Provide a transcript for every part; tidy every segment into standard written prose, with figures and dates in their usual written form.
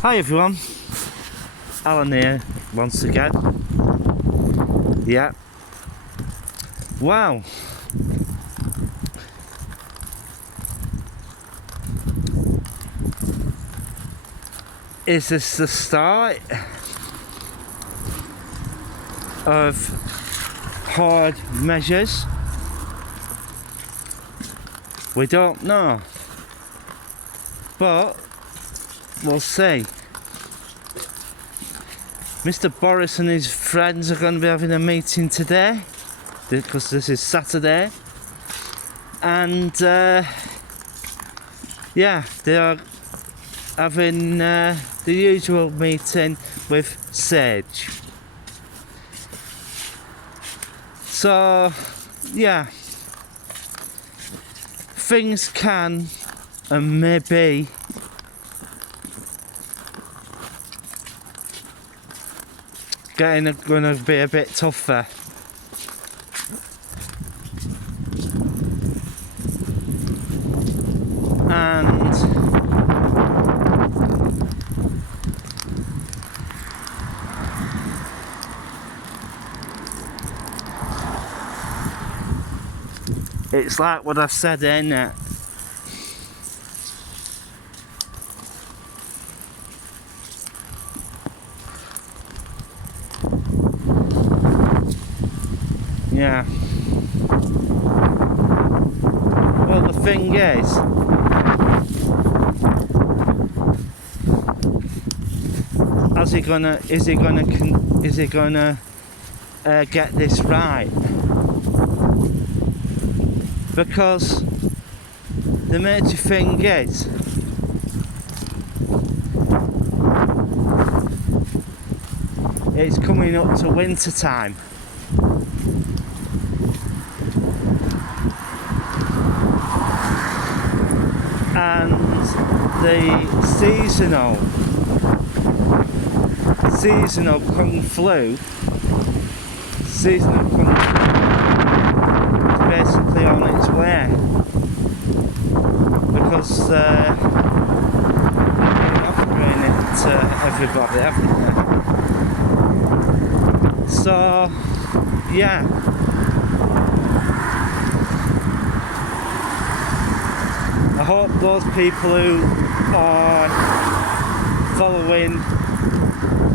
Hi everyone, Alan here once again. Yeah. Wow. Is this the start of hard measures? We don't know. But we'll see. Mr. Boris and his friends are going to be having a meeting today because this is Saturday, and yeah, they are having the usual meeting with Sage. So yeah, things can and maybe gonna be a bit tougher. And it's like what I said, ain't it? Yeah. Well, the thing is, is he gonna get this right? Because the major thing is, it's coming up to winter time. And the seasonal kung flu is basically on its way, because they're offering it to everybody, haven't they? So yeah, I hope those people who are following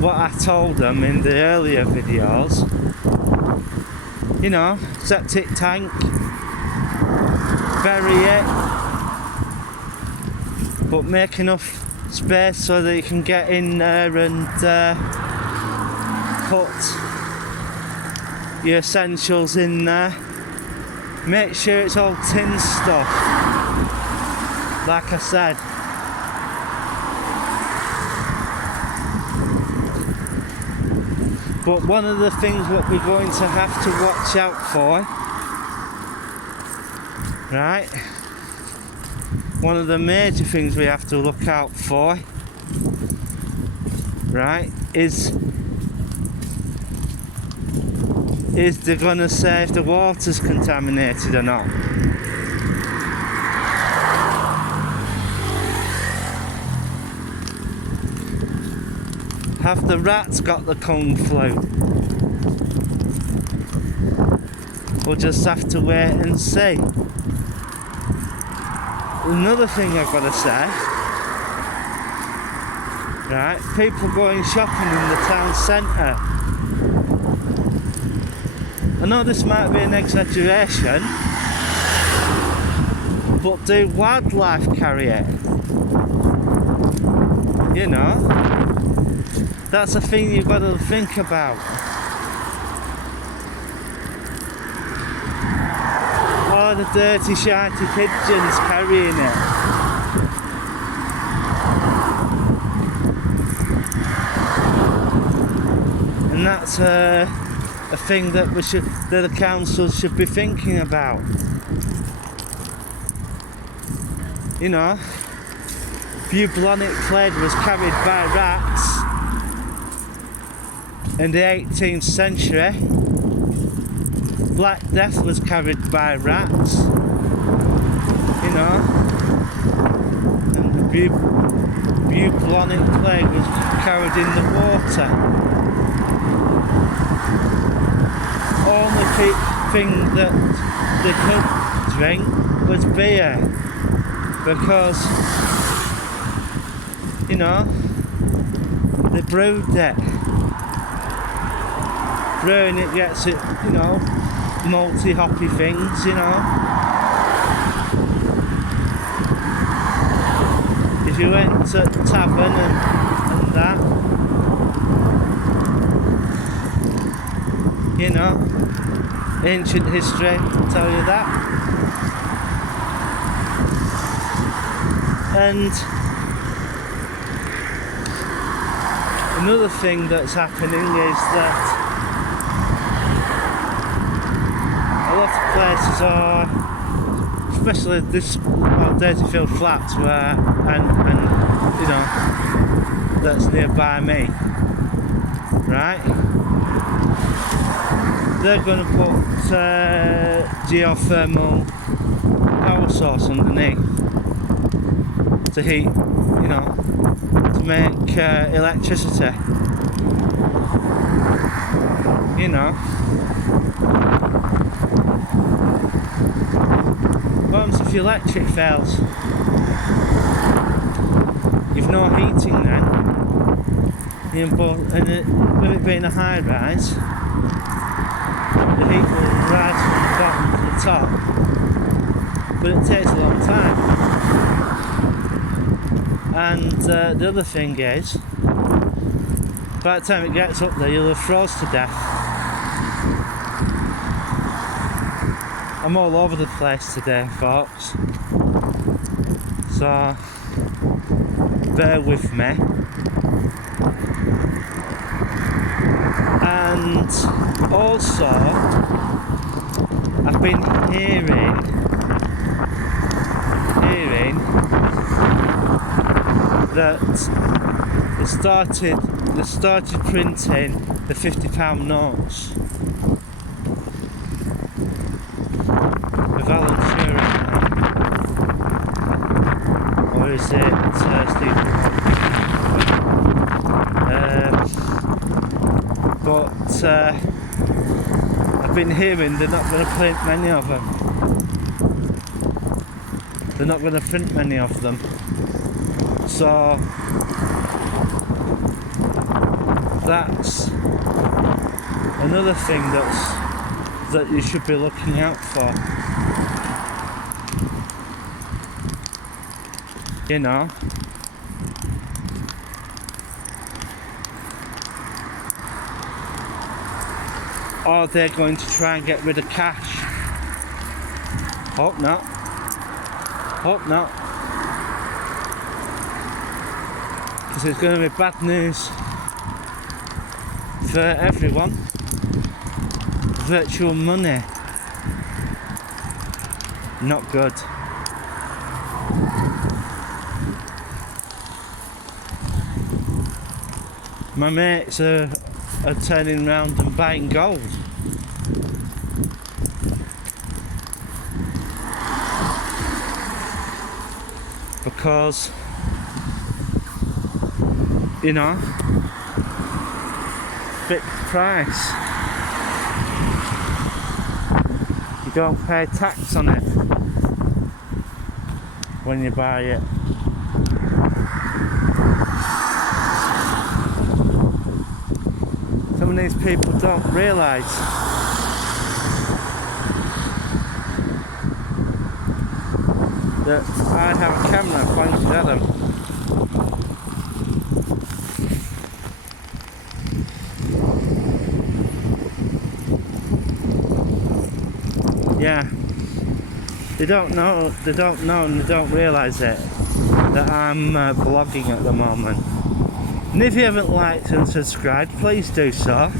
what I told them in the earlier videos, you know, septic tank, bury it, but make enough space so that you can get in there and put your essentials in there. Make sure it's all tin stuff, like I said. But one of the things what we're going to have to watch out for, right? One of the major things we have to look out for, right, is they're going to say if the water's contaminated or not. Have the rats got the kung flu? We'll just have to wait and see. Another thing I've got to say, right, people going shopping in the town centre. I know this might be an exaggeration, but do wildlife carry it? You know? That's a thing you've got to think about. All the dirty, shiny pigeons carrying it. And that's a thing that that the council should be thinking about. You know, bubonic plague was carried by rats in the 18th century. Black Death was carried by rats, you know, and the bubonic plague was carried in the water. Only thing that they could drink was beer, because, you know, they brewed it. Brewing it gets it, you know, malty hoppy things, you know. If you went to the tavern and that, you know, ancient history will tell you that. And another thing that's happening is that a lot of places are, especially this Daisy Flats where, and you know, that's nearby me, right? They're going to put geothermal power source underneath to heat, you know, to make electricity, you know. What happens if your electric fails? You've no heating then. And with it being a high rise, the heat will rise from the bottom to the top, but it takes a long time. And the other thing is, by the time it gets up there, you'll have froze to death. I'm all over the place today, folks, so bear with me. And also, I've been hearing that they started printing the £50 notes with Alan Turing, or is it Steve? But I've been hearing they're not going to print many of them. They're not going to print many of them. So that's another thing that you should be looking out for. You know. Or they're going to try and get rid of cash. Hope not. Hope not. Because it's going to be bad news for everyone. Virtual money. Not good. My mates are turning around and buying gold. Because, you know, fixed price. You don't pay tax on it when you buy it. Some of these people don't realise that I have a camera pointed at them. Yeah, they don't know and they don't realise it, that I'm blogging at the moment. And if you haven't liked and subscribed, please do so.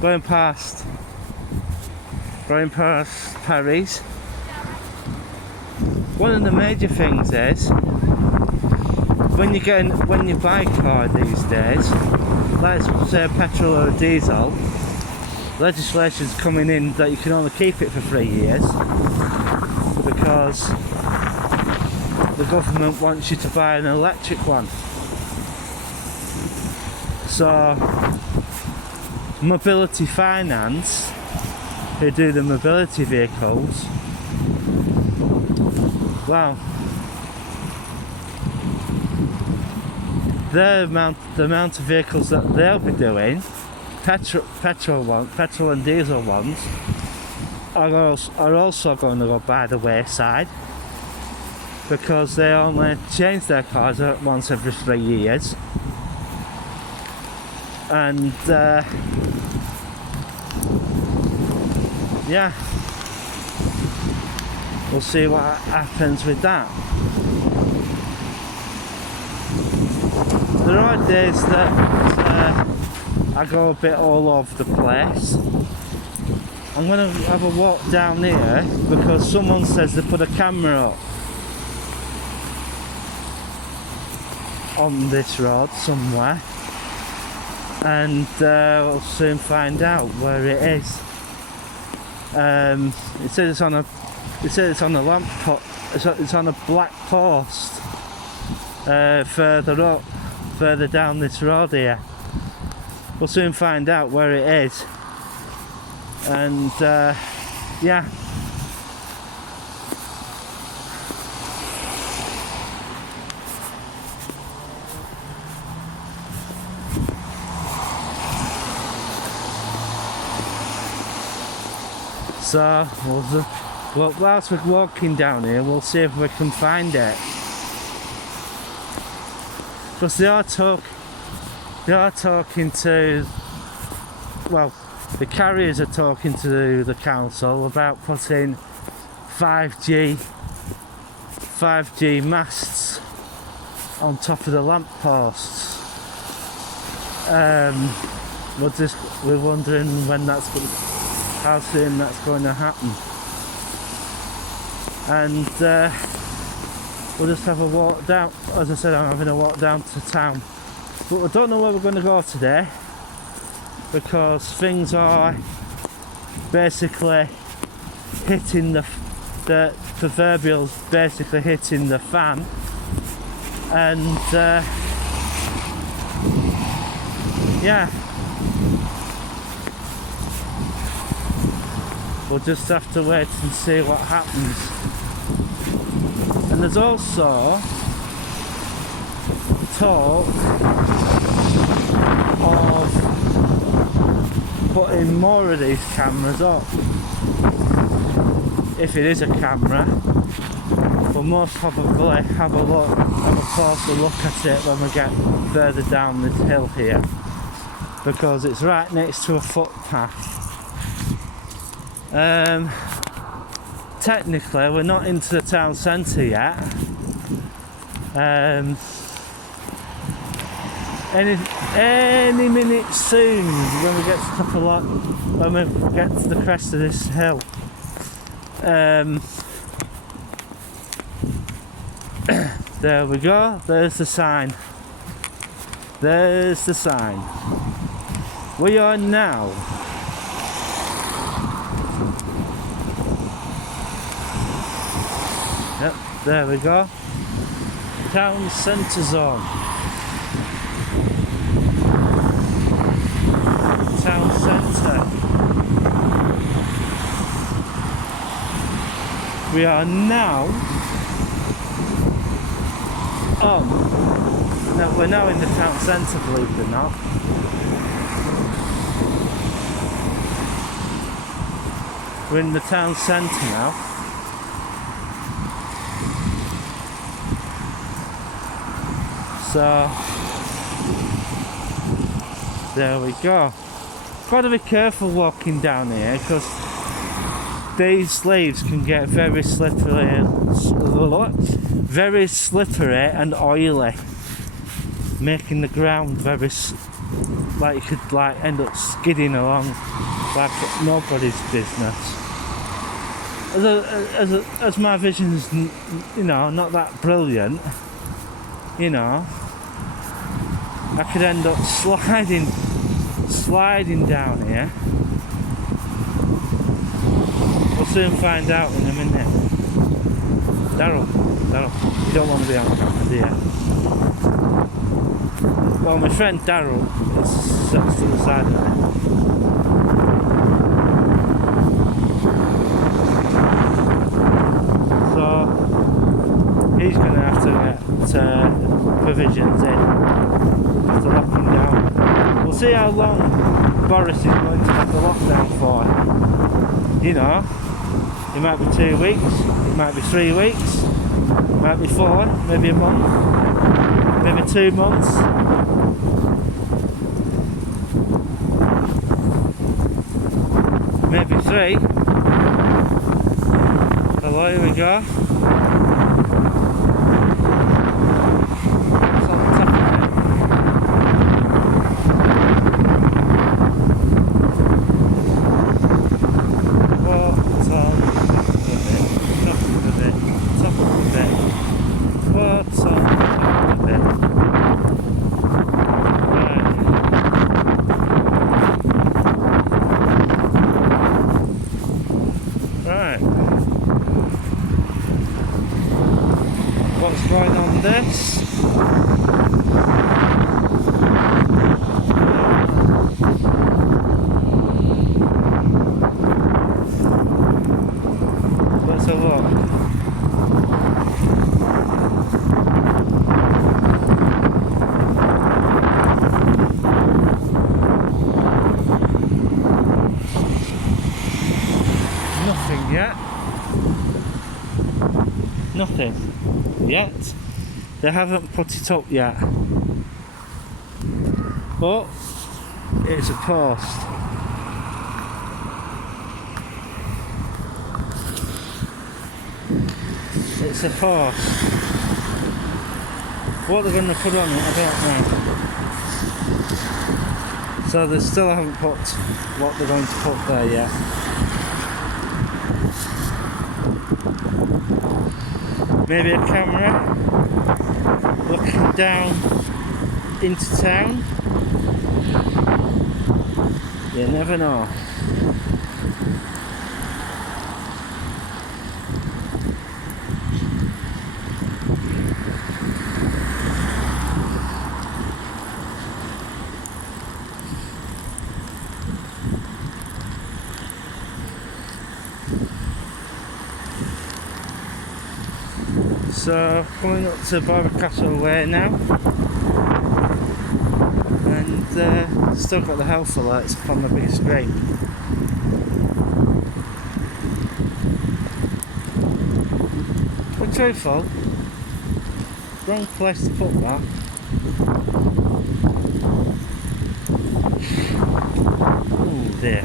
Going past Paris, one of the major things is when you buy a car these days, let's say petrol or diesel, legislation's coming in that you can only keep it for 3 years, because the government wants you to buy an electric one. So Mobility Finance, who do the mobility vehicles, well, the amount of vehicles that they'll be doing, petrol and diesel ones, are also going to go by the wayside, because they only change their cars once every 3 years. And yeah, we'll see what happens with that. There are days that I go a bit all over the place. I'm going to have a walk down here because someone says they put a camera up on this road somewhere, and we'll soon find out where it is. It says it's on a lamp post. It's on a black post further down this road here. We'll soon find out where it is, and yeah. So well, whilst we're walking down here, we'll see if we can find it. Because they are talking to, well, the carriers are talking to the council about putting 5G masts on top of the lamp posts. We're wondering how soon that's going to happen. And we'll just have a walk down. As I said, I'm having a walk down to town, but I don't know where we're going to go today, because things are basically hitting the proverbials, basically hitting the fan, and yeah, we'll just have to wait and see what happens. And there's also talk of putting more of these cameras up. If it is a camera, we'll most probably have a closer look at it when we get further down this hill here, because it's right next to a footpath. Technically we're not into the town centre yet. Any minute soon, when we get to the crest of this hill, there we go, there's the sign. We are now yep, there we go. Town centre zone. Town centre. We are now we're now in the town centre, believe it or not. We're in the town centre now. So there we go. Got to be careful walking down here, because these leaves can get very slippery and oily, making the ground very like you could end up skidding along like nobody's business. As my vision's not that brilliant, I could end up sliding down here. We'll soon find out in a minute. Daryl. No, you don't want to be on camera, do you? Well, my friend Daryl sits to the side of it. So he's going to have to get provisions in. Have to lock him down. We'll see how long Boris is going to have the lockdown for. You know, it might be 2 weeks, it might be 3 weeks, it might be 4, maybe a month, maybe 2 months. Maybe 3. Hello, here we go. It's on top of it. What's on top of it? Top of it. What's on top of it? Right. What's going on this? Let's have a look. Nothing yet. Nothing yet. They haven't put it up yet. But it's a post. It's a post. What they're going to put on it, I don't know. So they still haven't put what they're going to put there yet. Maybe a camera looking down into town. You never know. So coming up to Castle Way now, and still got the health alerts up on the big screen. But truthful, wrong place to put that. Oh dear.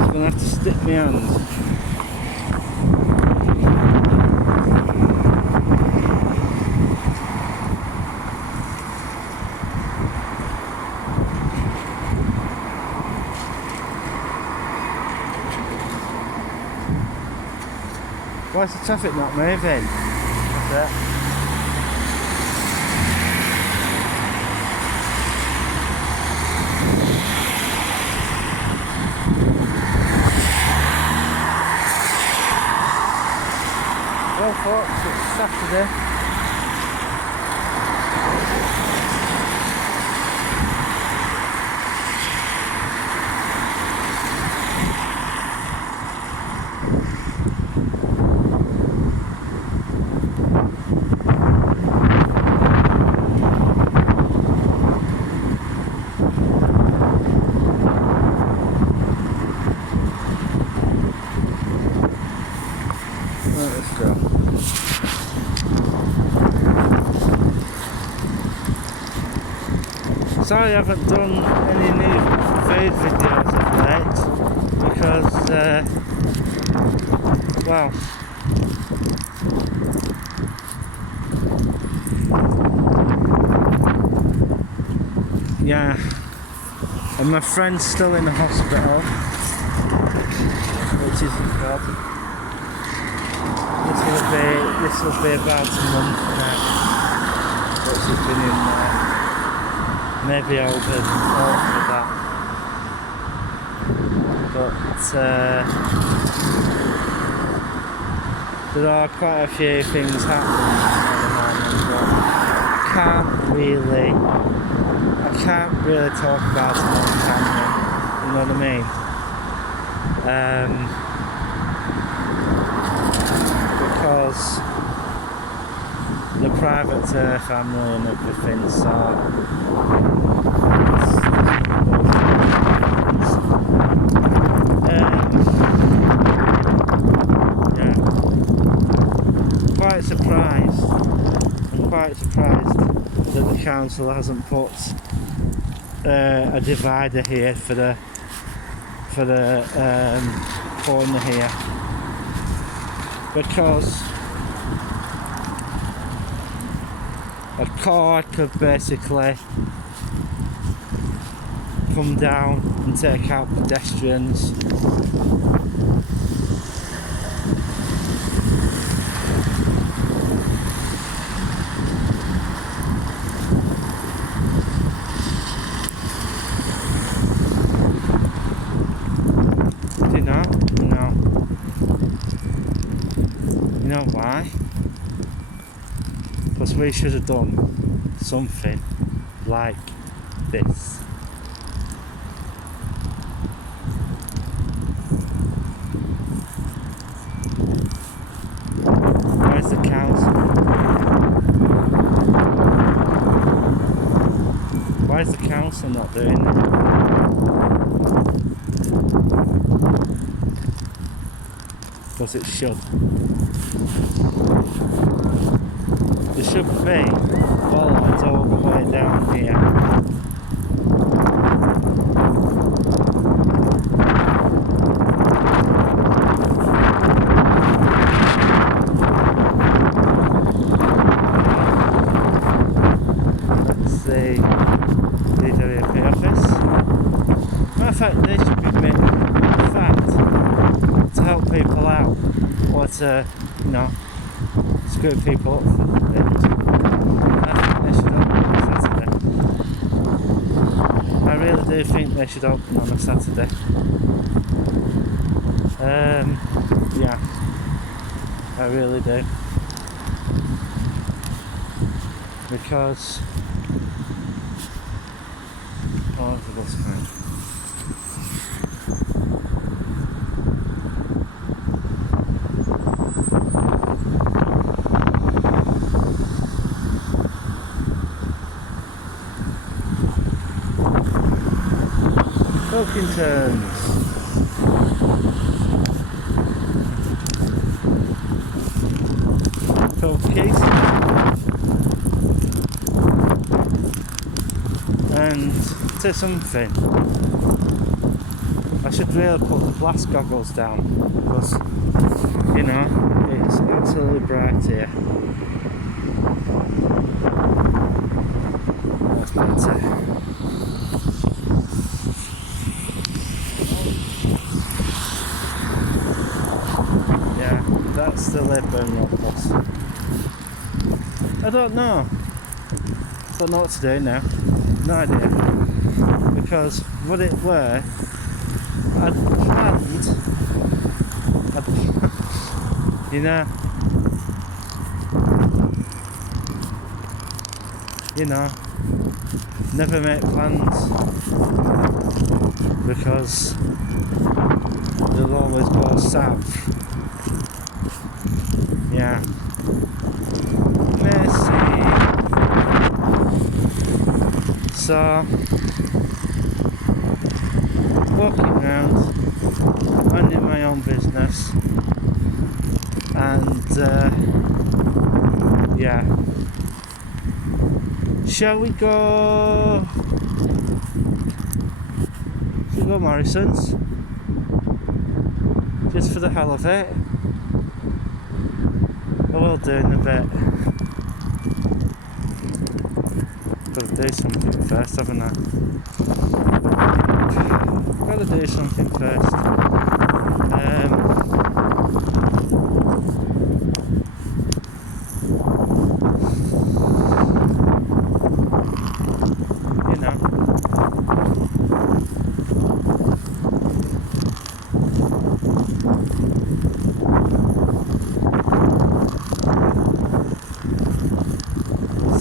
I'm gonna have to stick my hands. Why is the traffic not moving? That's it. Well folks, it's Saturday. Right, let's go. Sorry I haven't done any new food videos of late because, well, yeah, and my friend's still in the hospital, which isn't good. This will be about a month now that she's been in there. Maybe over that. But there are quite a few things happening at the moment, but I can't really talk about it on camera, you know what I mean? Because the private family and everything, so yeah, I'm quite surprised that the council hasn't put a divider here for the corner here, because a car could basically come down and take out pedestrians. You know why? Because we should have done something like this. Where's the council? Why is the council not doing it? Because it should. There should be bollards all the way down here. That's the DWP office. Matter of fact, they should be made to help people out, or to, you know, screw people up for it. I think they should open on a Saturday. I really do think they should open on a Saturday. Yeah, I really do. Because oh, the bus man. Pilkingtons. Pilkies. And to something, I should really put the blast goggles down, because, you know, it's absolutely bright here. That's better. That's the Leadburn Road bus. I don't know. Don't know what to do now. No idea. Because what it were, I'd planned, you know, never make plans, because they'll always go south. Yeah. Messy. So, walking around, minding my own business, and yeah. Shall we go? Shall we go Morrison's? Just for the hell of it. I will do in a bit. Gotta do something first, haven't I? Gotta do something first.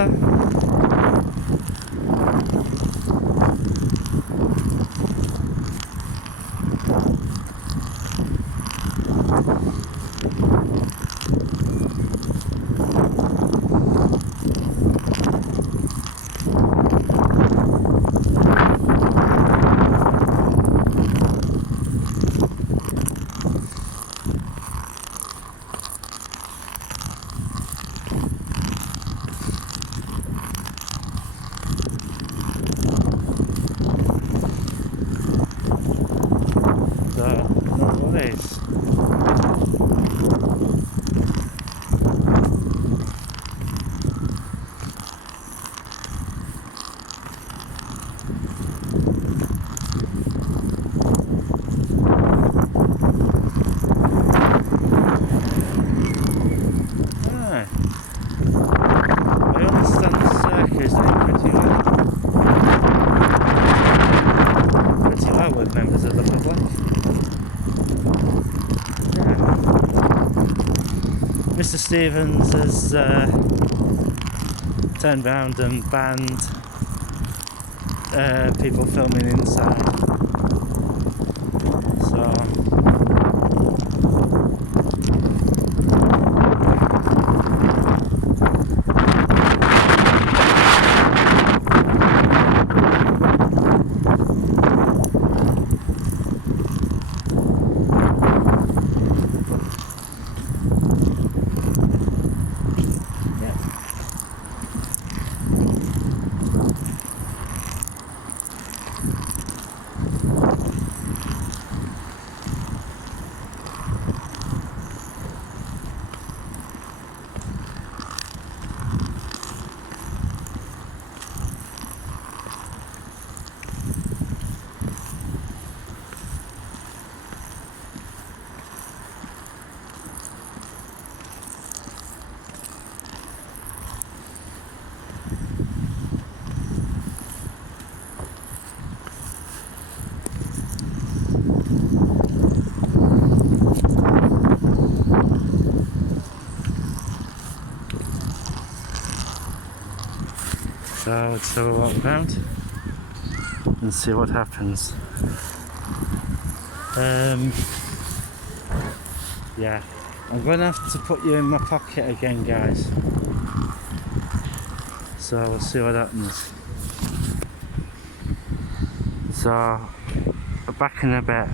water. No worries. Ah, I understand the circuit is doing pretty well with members of the public. Mr. Stevens has turned round and banned people filming inside. So let's have a walk around and see what happens. Yeah, I'm going to have to put you in my pocket again, guys. So we'll see what happens. So, back in a bit.